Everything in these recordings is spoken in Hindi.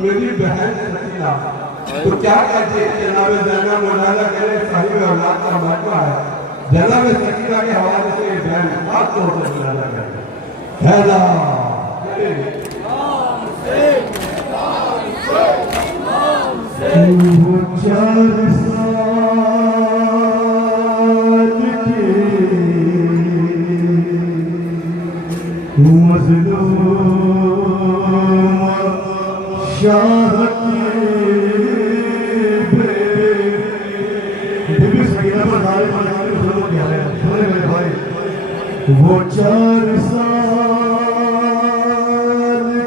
मेरी बहन सकीना। तो क्या कहते हैं जनाब ज़ैनब मौलाना करे साहिब औलाद का मौका है। जनाब सकीना के हवाले से ये बहन खास तौर पर मौलाना करे हैला वो 4 साल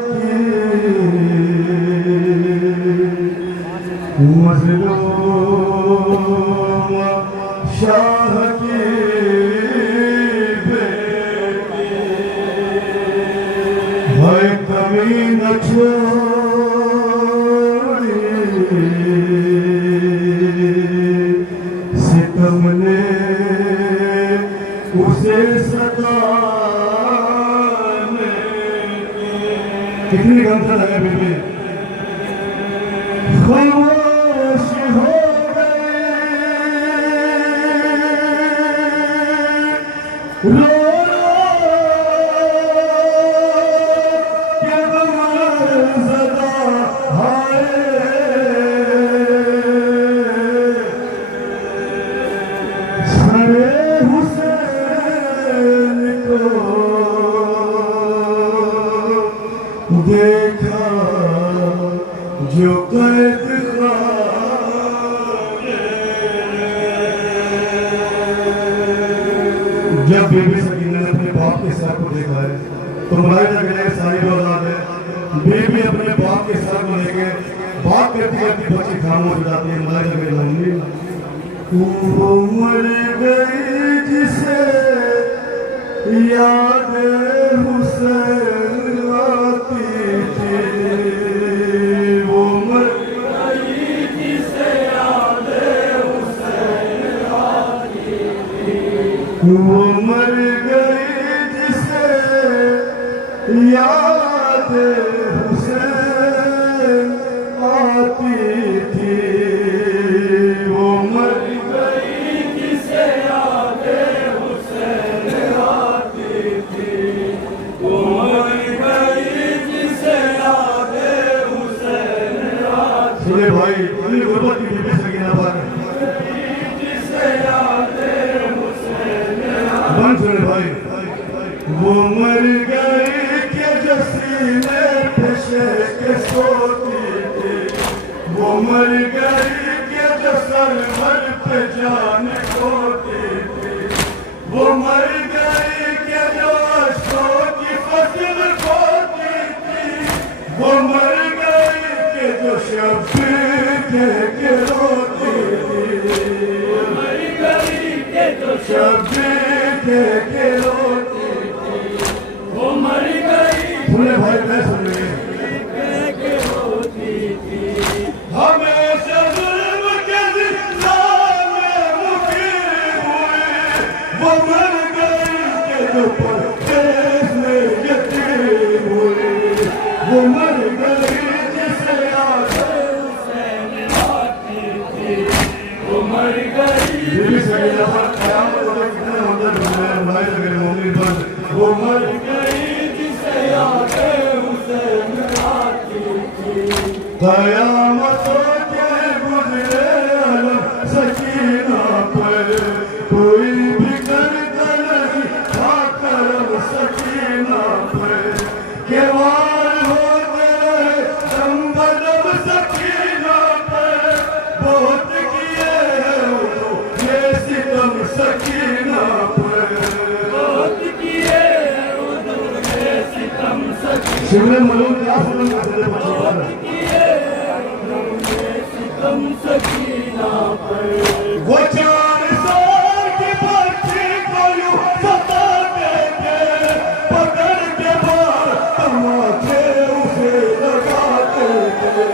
की मज़लूम शाह की बेटी है कभी न छोड़ी सितम ने उसे सताने कितनी गमता लगा बेबी खामोश हो गए रो के गमज़दा हाय सरे देखा जो कैद जब बीबी सकीना ने अपने बाप के सर को देखा है तो मुलाहिजा करें सारी औलाद है बीबी अपने बाप के सर को लेके बात करती करती बच्ची खामोश हो जाती है। मुलाहिजा करें मम्मी वो मर गई जिसे याद हुसैन आती थी। वो मर गई जिसे याद हुसैन आती थी। वो मर गई जिसे याद हुसैन आती थी। वो मर गई जिसे याद हुसैन आती थी। वो मर गई जिसे याद हुसैन आती थी। भाई अपनी गुर्बत की बीबी सकीना पर जिसे याद हुसैन आती थी। भाई वो मर गई के जो सीने पे शेख सोती थी। वो मर गई के जो सरवर पे जान खोती थी। वो मर गई के जो अशकों की फसल खोती थी। वो मर गई के जो शब्बीर के रोती थी। वो मर गई के जो शब्बीर के रोती थी। वो मर गई सुने भाई मैं सुन रही के रोती थी। हमेशा जुल्म के जिंदान में मुकीम हुई। वो मर गई के जो परदेश में यतीम हुई। वो मर गई जिसे याद हुसैन आती थी। वो मर गई जिसे याद वो मर गई जिसे याद हुसैन आती थी। क़यामतों के गुज़रे अलम सकीना पर कोई भी करता नहीं था करम सकीना पर। के वार होते रहे दम बदम सकीना पर। बहुत किए हैं ये सितम सकीना पर। बहुत किए हैं ये सितम सकीना। सिमरन मलूक क्या सितम करते सकीना पर। वो 4 साल की बच्ची को यूं सताते थे। पकड़ के बाहर तमाचे उसे लगाते थे।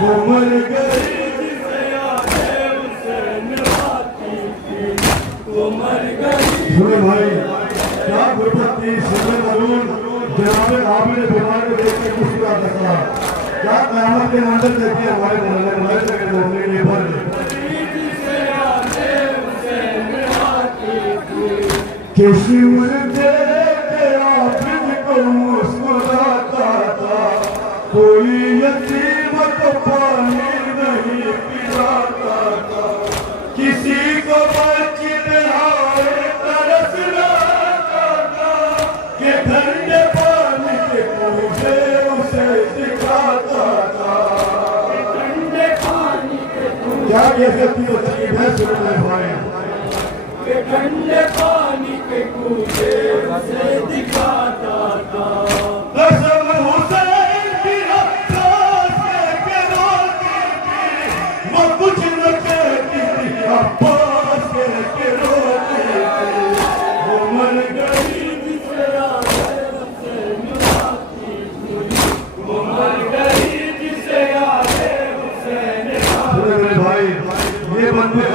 वो मर गई जिसे याद हुसैन आती थी। वो मर गई सुनो भाई क्या गुरबत थी। सिमरन मलूक जनाब आबिद बीमार को देख के मुस्कुरा सकता क्या क़यामत के मंदिर देखिए हमारे मुलाज़िम के मोमिन पर किसी मुर्दे के आफिद को मुस्कुराता था, कोई यतीम को पानी नहीं पिलाता था, किसी को बच्ची नहाए तरस लाता था, कि ठंडे पानी के कूजे उसे दिखाता था। ठंडे पानी के क्या कैफियत होती है सुनने भाई, ठंडे पानी के कूजे उसे दिखाता था। कसम हुसैन की अब्बास के रोती थी, वो कुछ न कहती थी, अब्बास के रोती थी। वो मर गई जिसे याद हुसैन आती थी, वो मर गई जिसे याद हुसैन आती थी। भाई ये बंदे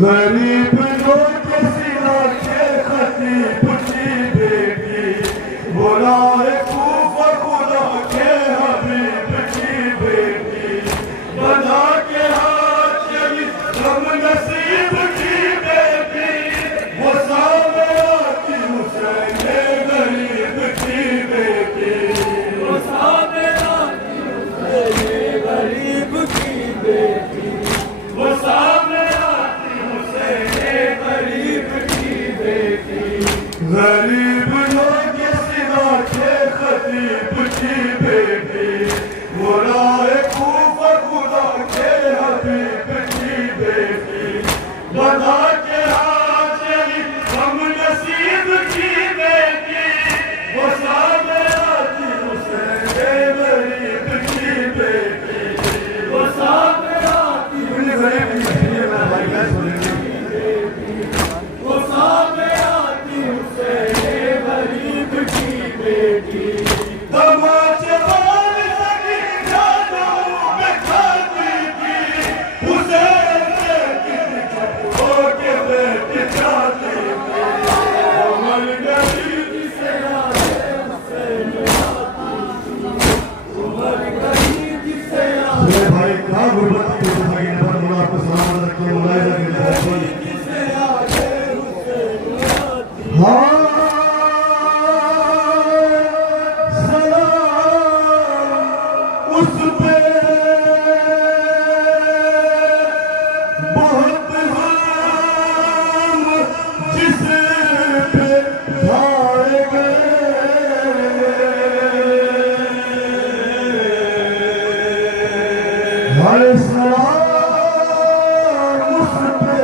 गरीब लोग के सिला के खती पुछी बेटी, बुलाए कूफा खुदा के हबीब की बेटी, बना के हाथ चली हम नसीब की बेटी, वो सामने आती हुसैन गरीब की बेटी, वो सामने आती हुसैन गरीब की बेटी, वो सामने गरीब लोग सिवा के खतीब की बेटी, बुलाए कूफा खुदा के हबीब की बेटी, बना के हाथ चली हम नसीब की बेटी, वो सामने आती हुसैन गरीब की बेटी, वो सामने आती गरीब की बेटी, वो सामने तमाचे वाली सगी जादू में खाती थी, हुसैन से किसी चप्पो के बेटी जाती थी, वो मर गई जिसे याद हुसैन आती थी, वो मर गई जिसे याद। मेरे भाई क्या गुर्बत की जिंदगी ने पर मुझे आपको सलाम रखिए मुलायजा के लिए जिसे याद हुसैन आती। हाँ उस पे बहुत हम जिस पे ढाए गए, हर सलाम उस पे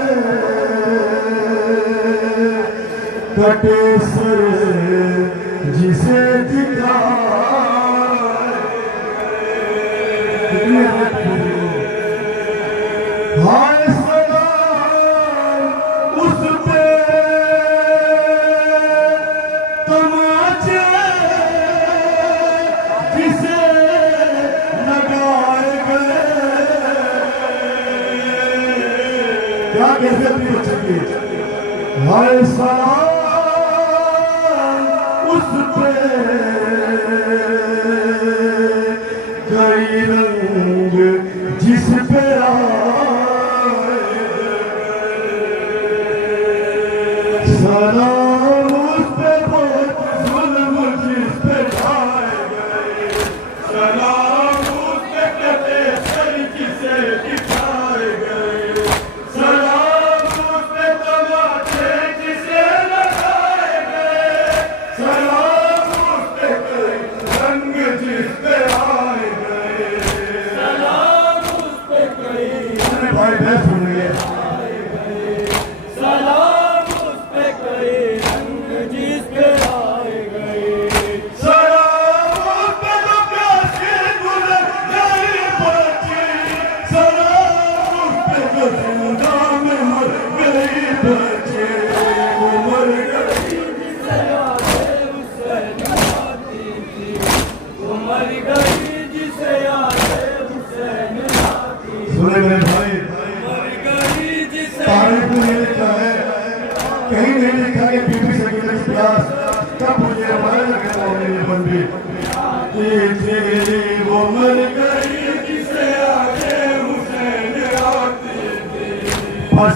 कटे सर जिसे दिखा हाय सलाम उस पे तमाचे जिसे लगाए गए। क्या कैसे अपनी बच्चे की हाय सलाम उस पे कई रंग जिस पे सलाम उस पे बहुत जुल्म जिस पे ढाए गए, सलाम उस पे कटे सर जिसे दिखाए गए, सलाम उस पे तमाचे जिसे लगाए गए, सलाम उस पे कई रंग जिस पे आए गए, सलाम उस पे कई भाई मैं सुन गया मेरे भाई तारीख में ये लिखा है, कहीं नहीं लिखा कि बीबी से प्यास कब मुझे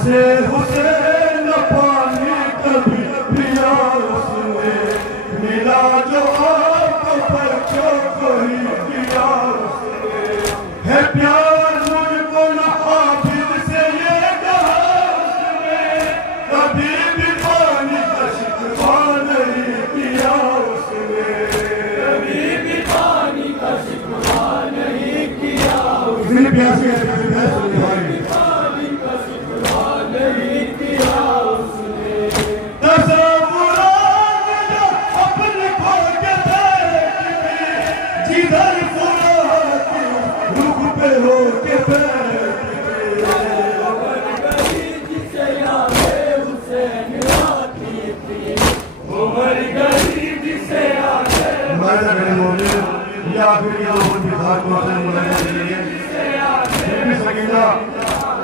से हुसैन न पानी कभी पिया उसने, मिला जो आपको बच्चों को ही किया उसने। है प्यार मुझको न हाफिज से ये कहा उसने, कभी भी पानी का शिकवा नहीं किया उसने, कभी भी पानी का शिकवा नहीं किया उसने। प्यासे भाई पानी का शिकवा नहीं किया उसने। तसव्वुरात जो अपने खो के बैठी, जिधर फुरात रुख पे हो के बैठी, उमर गई जिसे यादे हुसैन आती थी, उमर गई जिसे यादे हमारा मेरे मोहल्ले या फिर ये लोग विधायक से बुलाने के लिए फिर भी सकीना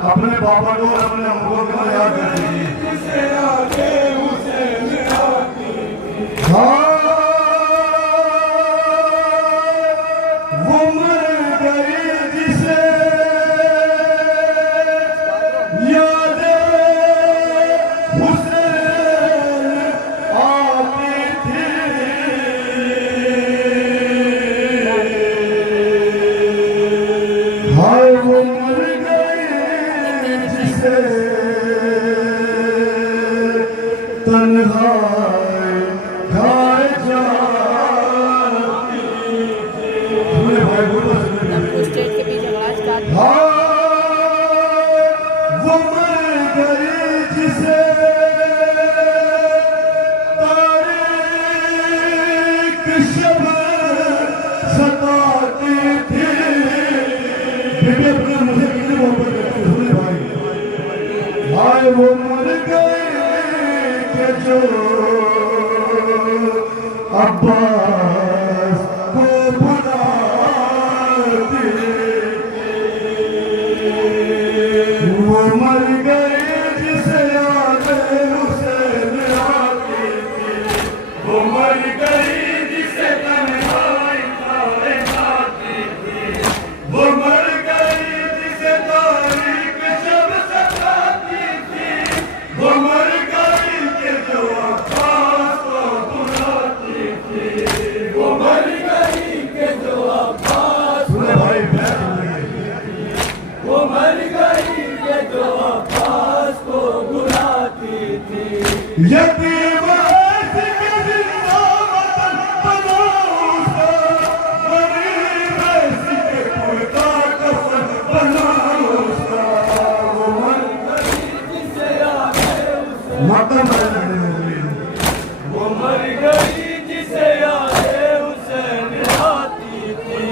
अपने पापा को और अपने अम्मू को याद कर दीजिए। जिसे यादे हुसैन आती हाँ, वो मर गई जिसे यादें हुसैन आती थी, हाय वो मर गई जिसे तन्हाई खाए जाती थी। सुने भाई बोलो सुने। आपको स्टेज के पीछे आवाज स्टार्ट हाँ, वो मर गई जिसे तारीख शब सताती थी। बेबी अपने मुझे कितनी मोहब्बत करती है, सुने भाई। हाय वो मर गई के जो अब्बास को बुलाती, वो मर गई जिसे यादें हुसैन आती थी, वो मर गई जिसे तन्हाई खाए जाती थी, वो मर गई जिसे तारीख शब सताती थी, वो मर गई के जो अब्बास को बुलाती थी, वो मर गई के जो अब्बास, सुने भाई बैठ गई। वो मर गई के जो अब्बास को बुलाती थी। यतीम ऐसी के जिंदा वतन बनाओ उसका, गरीब ऐसी के कुर्ता कफन बनाओ उसका, वो मर जिसे यादे हुसैन, मातम बना वो मर गई जिसे यादे हुसैन आती थी,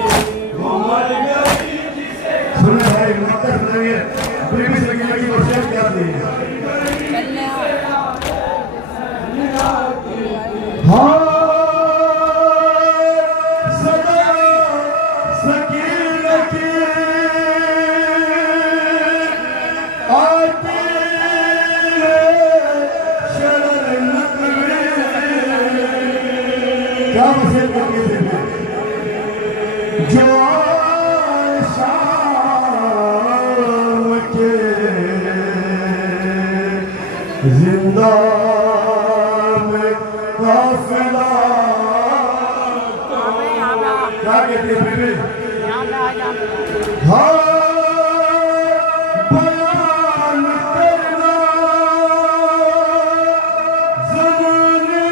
वो मर गई जिसे सुने भाई माता सुनिए बीबी से की वसीयत क्या दी। चलने हाँ, सदा सकीना की आती है शरण नकली। क्या वसीयत करती है बीबी? जो शाम के जिंदा में काफिला, क्या कहती है बीबी? हाँ, बयान करना ज़माने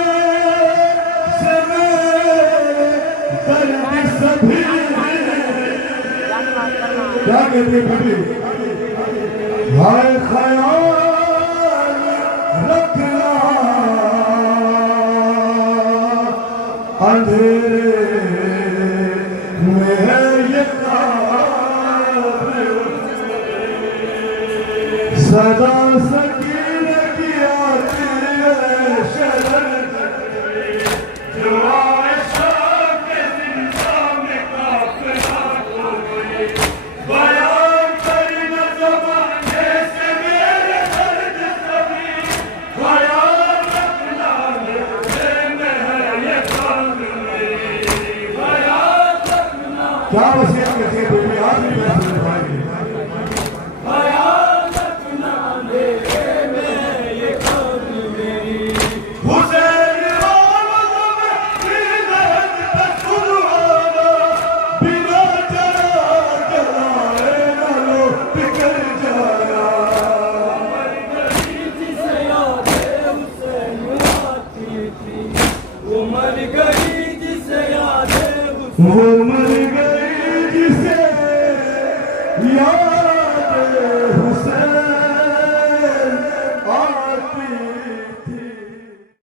से मेरे दर्द सभी। क्या कहती है बीबी? हाय ख्याल रखना अंधेरे में है ये काबिल, सदा सकीने की आती है शरण नकली, जो आयशा के जिंदा में काफिला कोई, बयान करी न ज़माने से मेरे दर्द सभी, बयान रखना मेरे में है ये काबिल, बयान रखना, क्या वसीयत कहती है बीबी? आज भी मैं सुन पाएंगे। बयान रखना मेरे वो मर